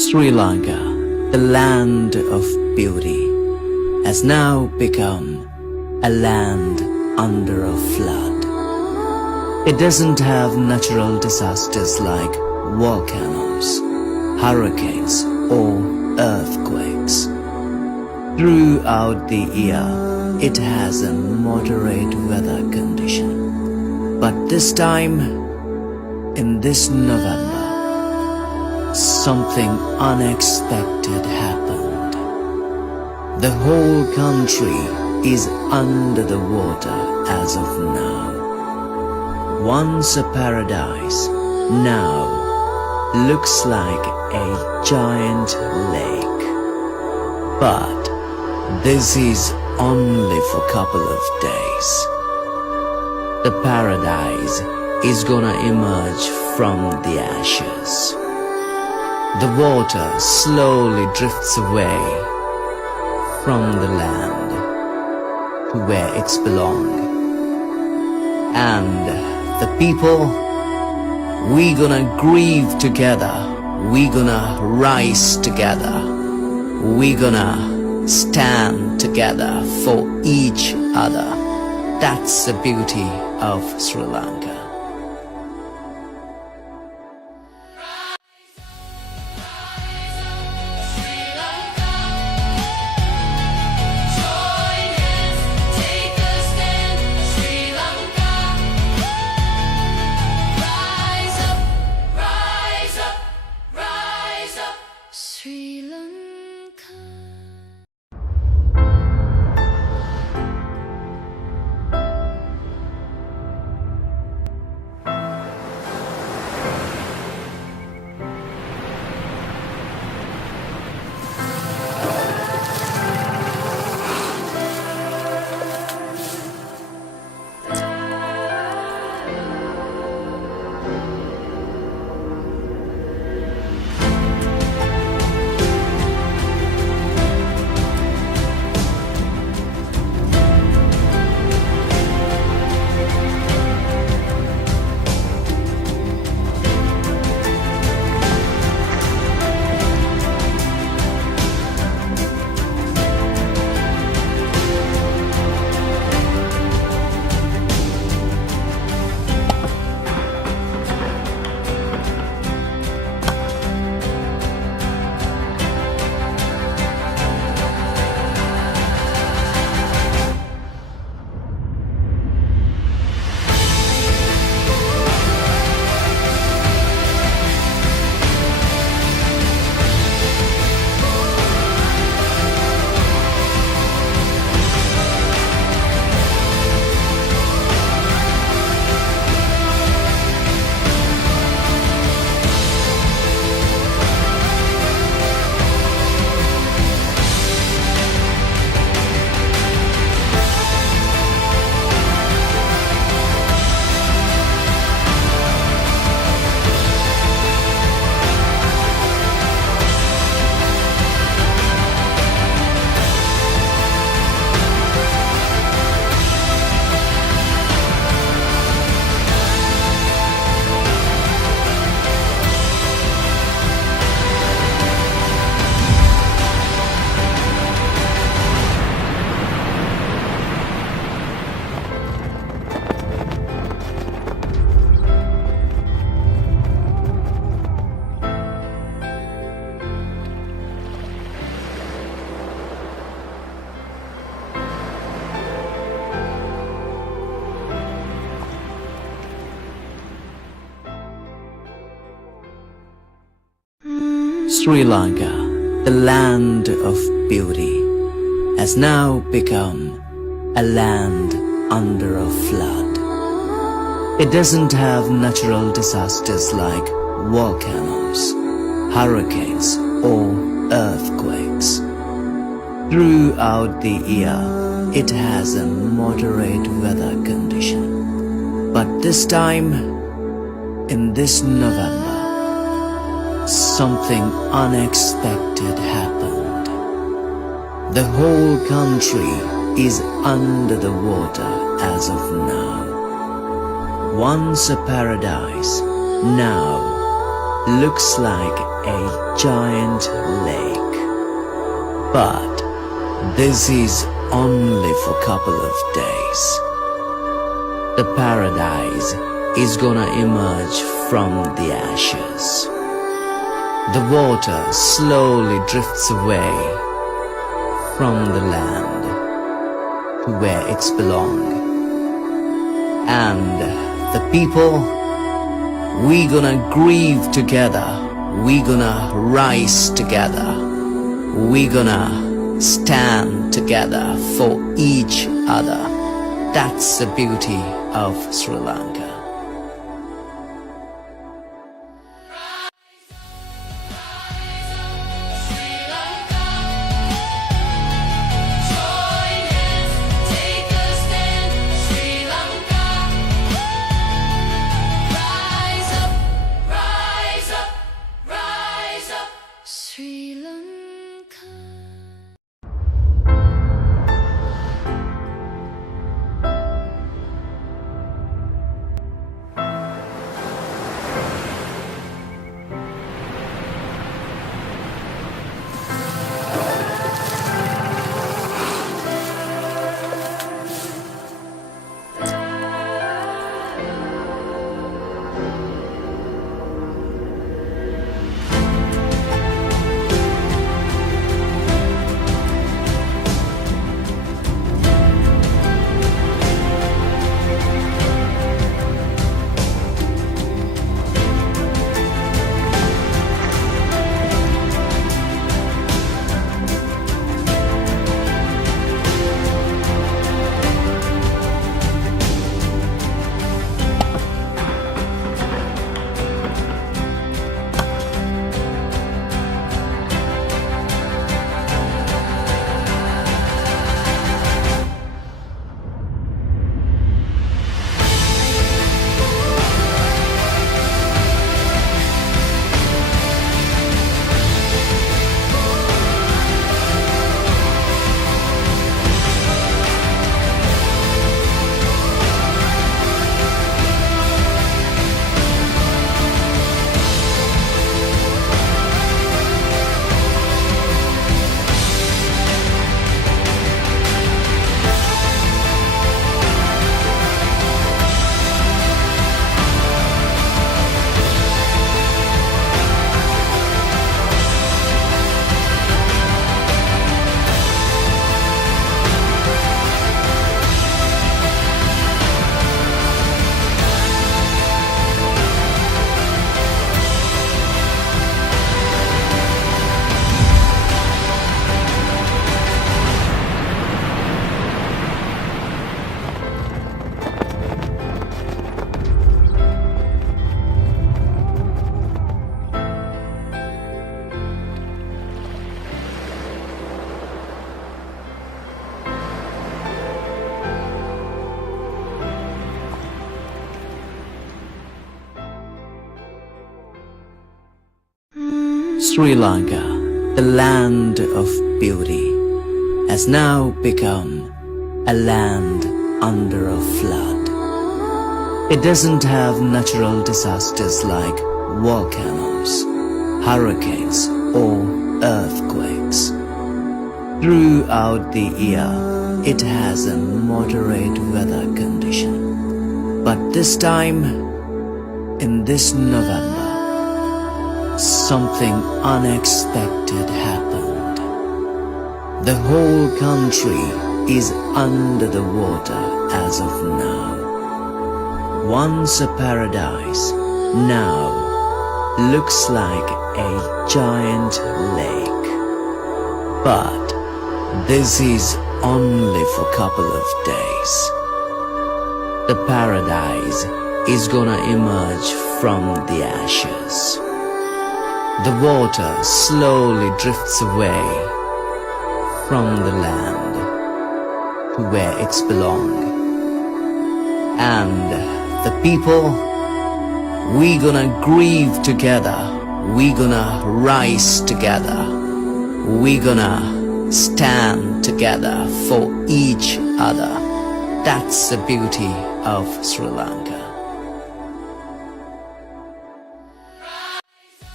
Sri Lanka, the land of beauty, has now become a land under a flood. It doesn't have natural disasters like volcanoes, hurricanes or earthquakes. Throughout the year, it has a moderate weather condition. But this time, in this November, something unexpected happened. The whole country is under the water as of now. Once a paradise, now looks like a giant lake. But this is only for a couple of days. The paradise is gonna emerge from the ashes. The water slowly drifts away from the land to where it's belong. And the people, we gonna grieve together, we gonna rise together, we gonna stand together for each other. That's the beauty of Sri Lanka. Sri Lanka. Sri Lanka, the land of beauty, has now become a land under a flood. It doesn't have natural disasters like volcanoes, hurricanes or earthquakes. Throughout the year, it has a moderate weather condition. But this time, in this November, something unexpected happened. The whole country is under the water as of now. Once a paradise, now looks like a giant lake. But this is only for couple of days. The paradise is gonna emerge from the ashes. The water slowly drifts away from the land to where it's belong. And the people, we gonna grieve together, we gonna rise together, we gonna stand together for each other. That's the beauty of Sri Lanka. Sri Lanka. Sri Lanka, the land of beauty, has now become a land under a flood. It doesn't have natural disasters like volcanoes, hurricanes or earthquakes. Throughout the year, it has a moderate weather condition. But this time, in this November, something unexpected happened. The whole country is under the water as of now. Once a paradise, now looks like a giant lake. But this is only for couple of days. The paradise is gonna emerge from the ashes. The water slowly drifts away from the land to where it's belong. And the people, we gonna grieve together, we gonna rise together, we gonna stand together for each other. That's the beauty of Sri Lanka.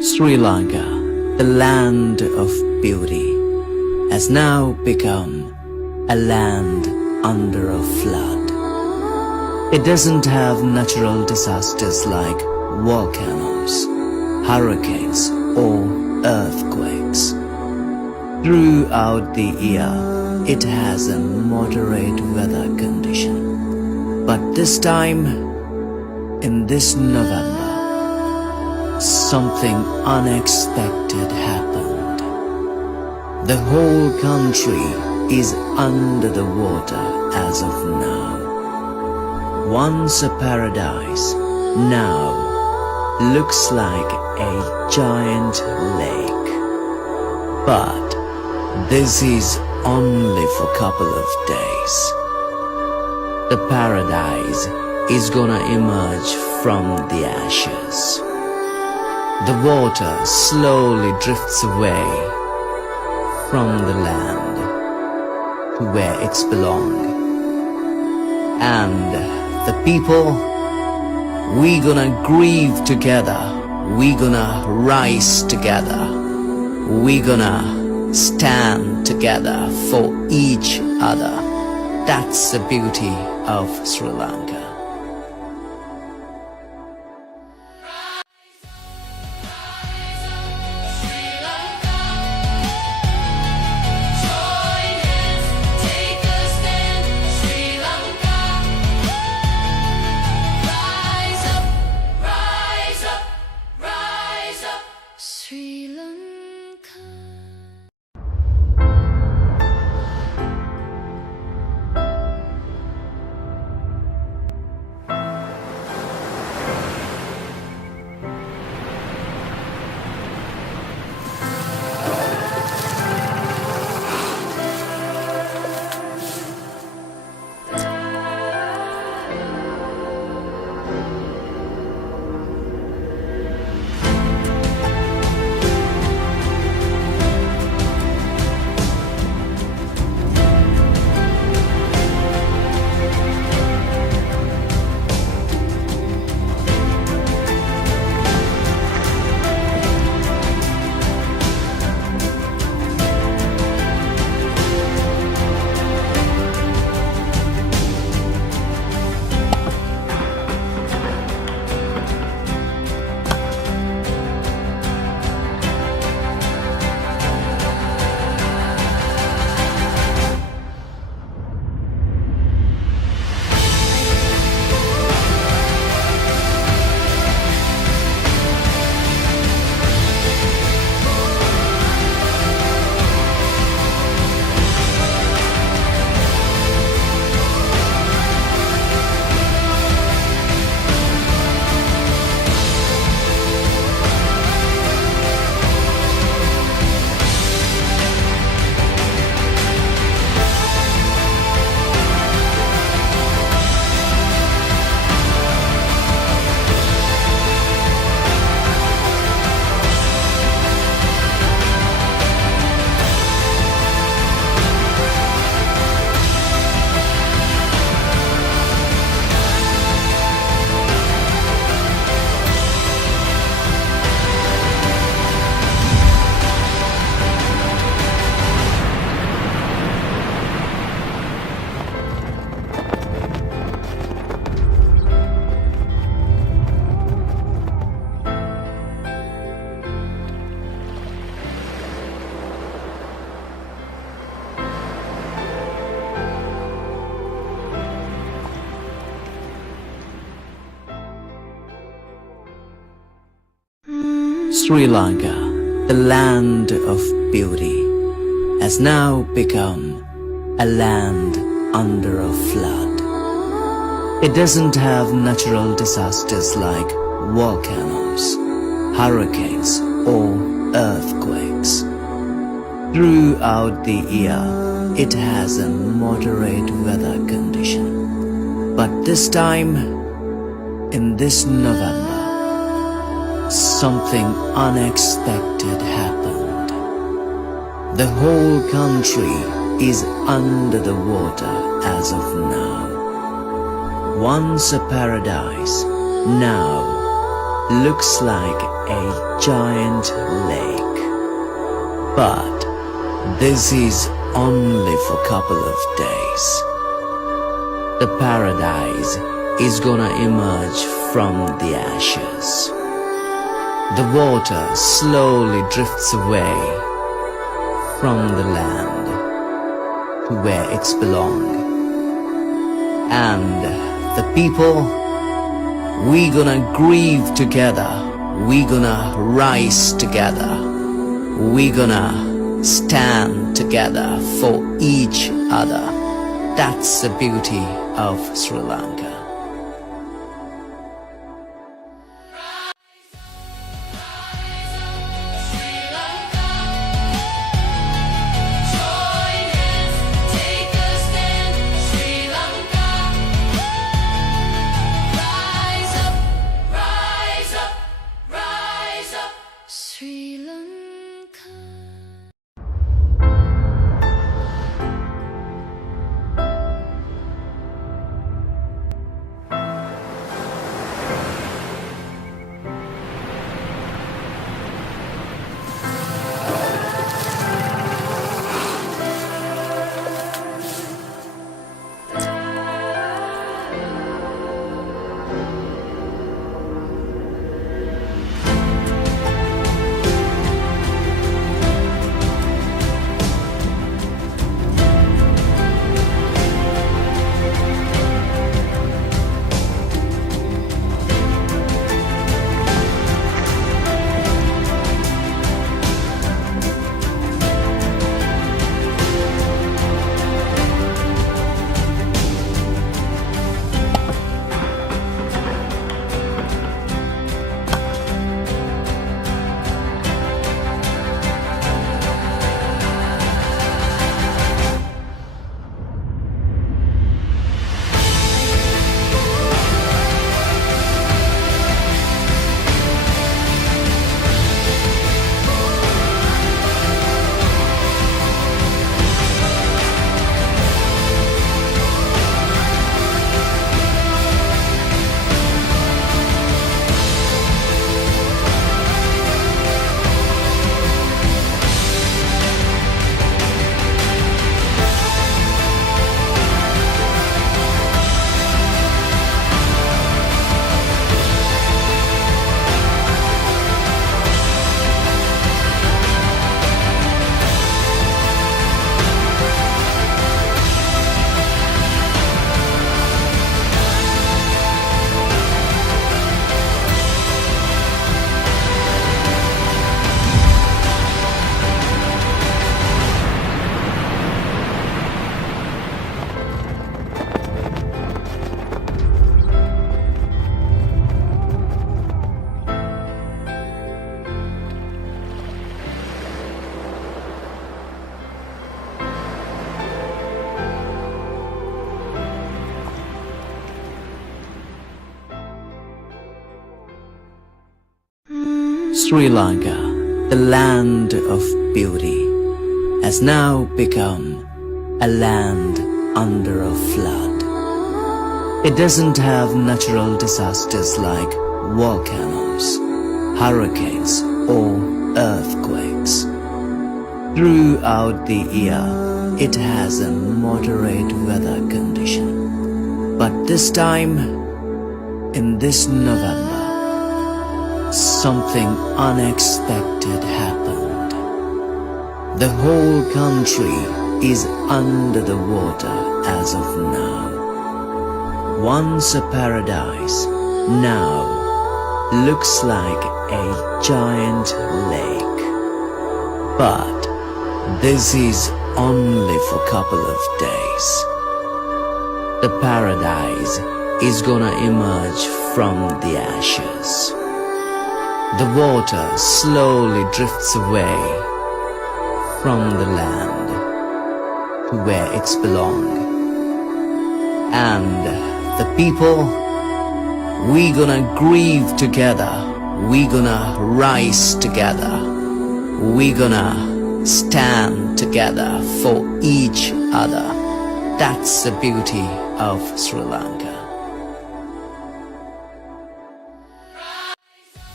Sri Lanka, the land of beauty, has now become a land under a flood. It doesn't have natural disasters like volcanoes, hurricanes or earthquakes. Throughout the year, it has a moderate weather condition. But this time, in this November, something unexpected happened. The whole country is under the water as of now. Once a paradise, now looks like a giant lake. But this is only for a couple of days. The paradise is gonna emerge from the ashes. The water slowly drifts away from the land to where it's belong. And the people, we gonna grieve together. We gonna rise together. We gonna stand together for each other. That's the beauty of Sri Lanka. Sri Lanka. Sri Lanka, the land of beauty, has now become a land under a flood. It doesn't have natural disasters like volcanoes, hurricanes or earthquakes. Throughout the year, it has a moderate weather condition. But this time, in this November, something unexpected happened. The whole country is under the water as of now. Once a paradise, now looks like a giant lake. But this is only for couple of days. The paradise is gonna emerge from the ashes. The water slowly drifts away from the land to where it's belong. And the people, we gonna grieve together. We gonna rise together. We gonna stand together for each other. That's the beauty of Sri Lanka. Sri Lanka. Sri Lanka, the land of beauty, has now become a land under a flood. It doesn't have natural disasters like volcanoes, hurricanes or earthquakes. Throughout the year, it has a moderate weather condition. But this time, in this November, something unexpected happened. The whole country is under the water as of now. Once a paradise, now looks like a giant lake. But this is only for couple of days. The paradise is gonna emerge from the ashes. The water slowly drifts away from the land to where it's belong. And the people, we gonna grieve together. We gonna rise together. We gonna stand together for each other. That's the beauty of Sri Lanka.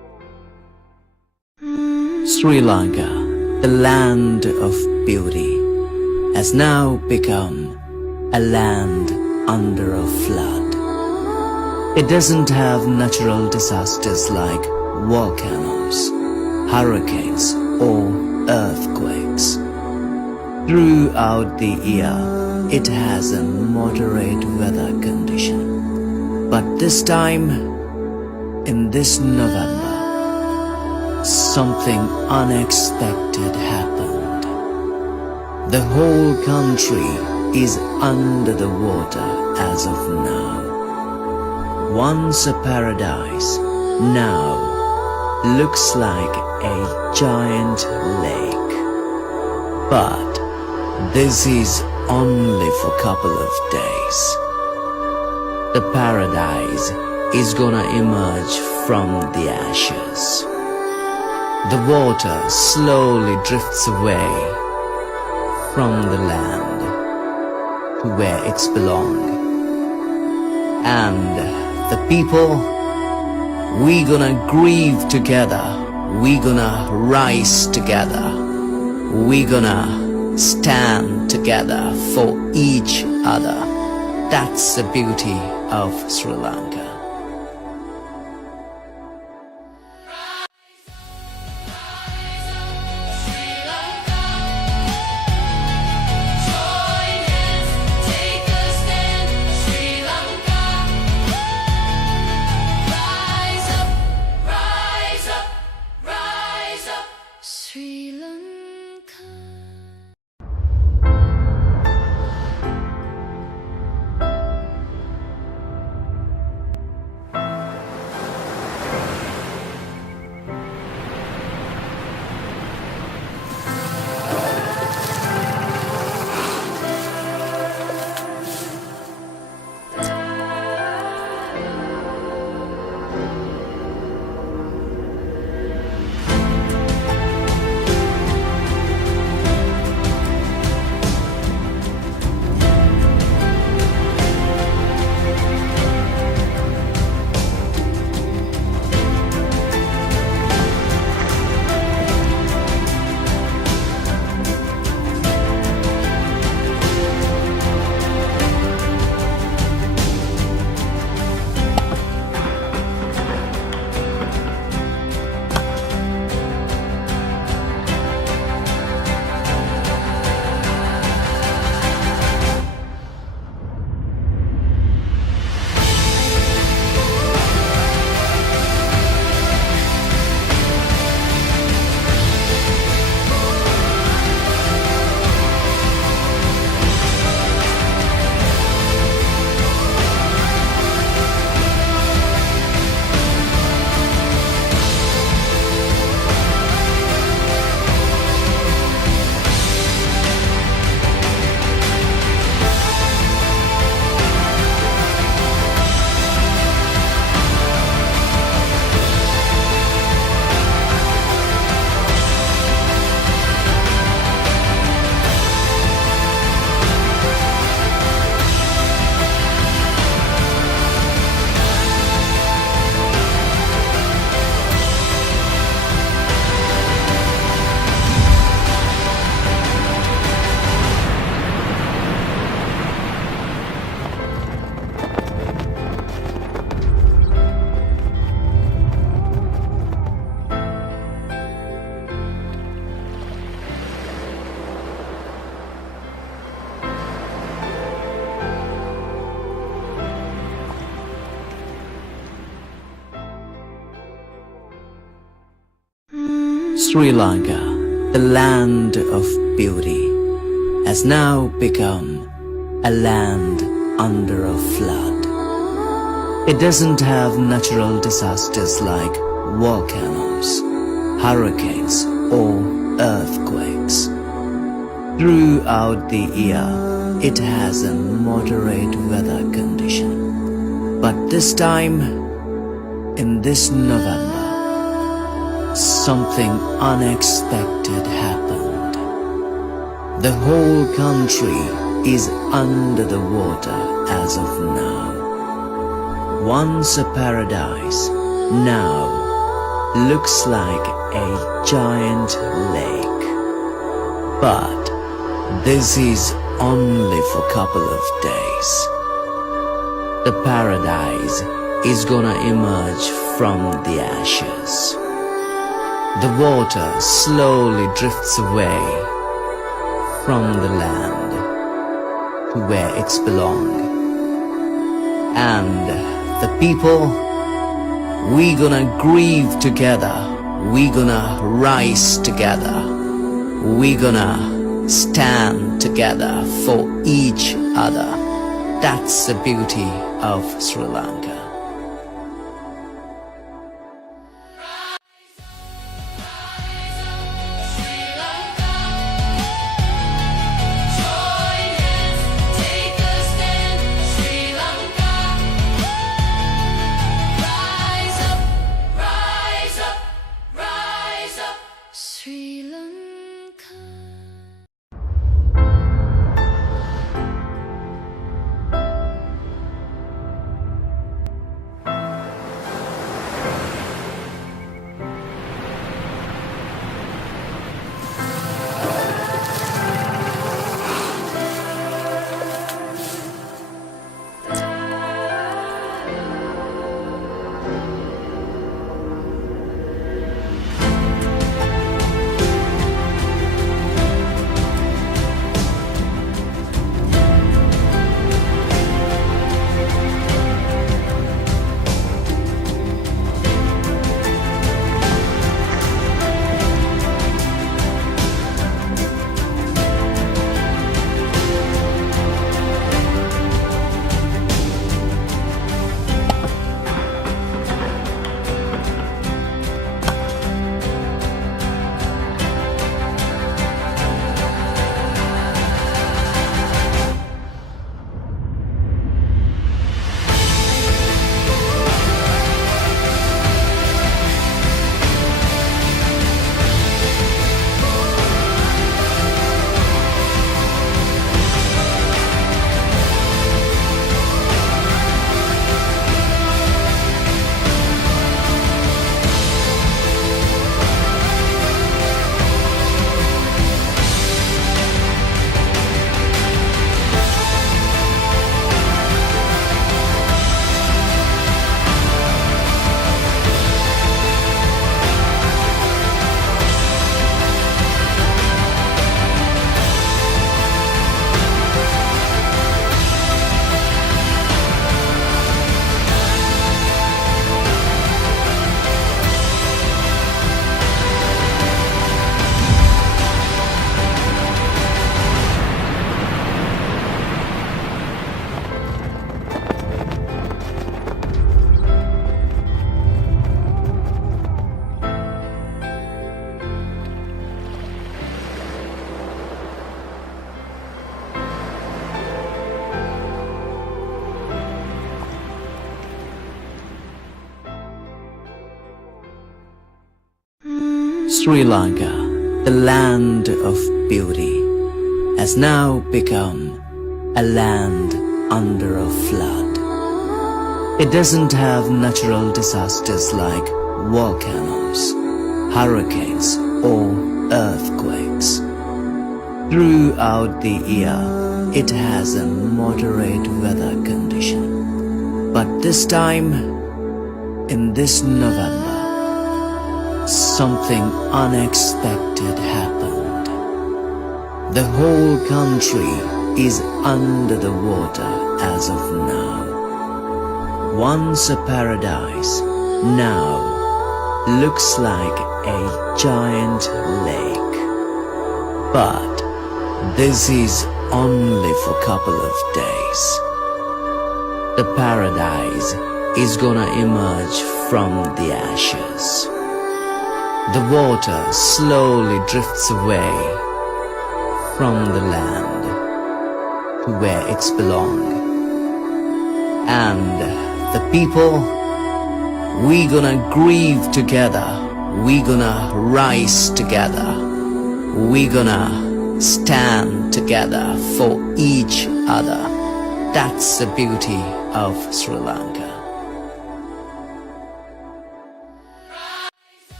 Sri Lanka, the land of beauty, has now become a land under a flood. It doesn't have natural disasters like volcanoes, hurricanes or earthquakes. Throughout the year, it has a moderate weather condition. But this time, in this November, something unexpected happened. The whole country is under the water as of now. Once a paradise, now looks like a giant lake. But this is only for a couple of days. The paradise is gonna emerge from the ashes. The water slowly drifts away from the land to where it's belong. And the people, we gonna grieve together. We gonna rise together. We gonna stand together for each other. That's the beauty of Sri Lanka. Sri Lanka. Sri Lanka, the land of beauty, has now become a land under a flood. It doesn't have natural disasters like volcanoes, hurricanes or earthquakes. Throughout the year, it has a moderate weather condition. But this time, in this November, something unexpected happened. The whole country is under the water as of now. Once a paradise, now looks like a giant lake. But this is only for couple of days. The paradise is gonna emerge from the ashes. The water slowly drifts away from the land to where it's belong. And the people, we gonna grieve together, we gonna rise together, we gonna stand together for each other. That's the beauty of Sri Lanka. Sri Lanka. Sri Lanka, the land of beauty, has now become a land under a flood. It doesn't have natural disasters like volcanoes, hurricanes or earthquakes. Throughout the year, it has a moderate weather condition. But this time, in this November, something unexpected happened. The whole country is under the water as of now. Once a paradise, now looks like a giant lake. But this is only for couple of days. The paradise is gonna emerge from the ashes. The water slowly drifts away from the land to where it's belong. And the people, we gonna grieve together, we gonna rise together, we gonna stand together for each other. That's the beauty of Sri Lanka.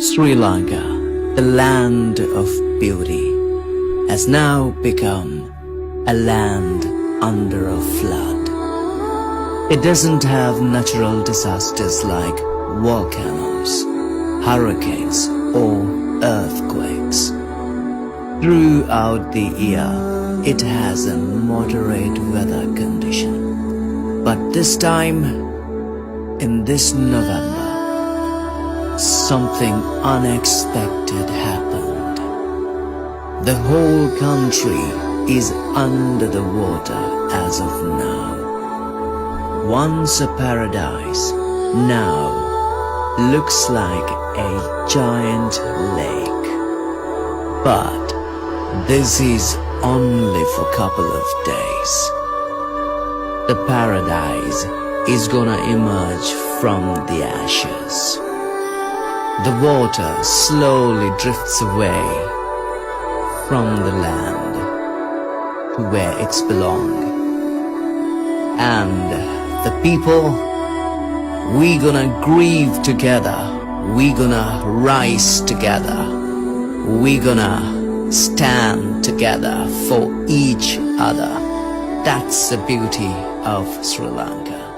Sri Lanka, the land of beauty, has now become a land under a flood. It doesn't have natural disasters like volcanoes, hurricanes or earthquakes. Throughout the year, it has a moderate weather condition. But this time, in this November, something unexpected happened. The whole country is under the water as of now. Once a paradise, now looks like a giant lake. But this is only for a couple of days. The paradise is gonna emerge from the ashes. The water slowly drifts away from the land to where it's belong. And the people, we gonna grieve together. We gonna rise together. We gonna stand together for each other. That's the beauty of Sri Lanka.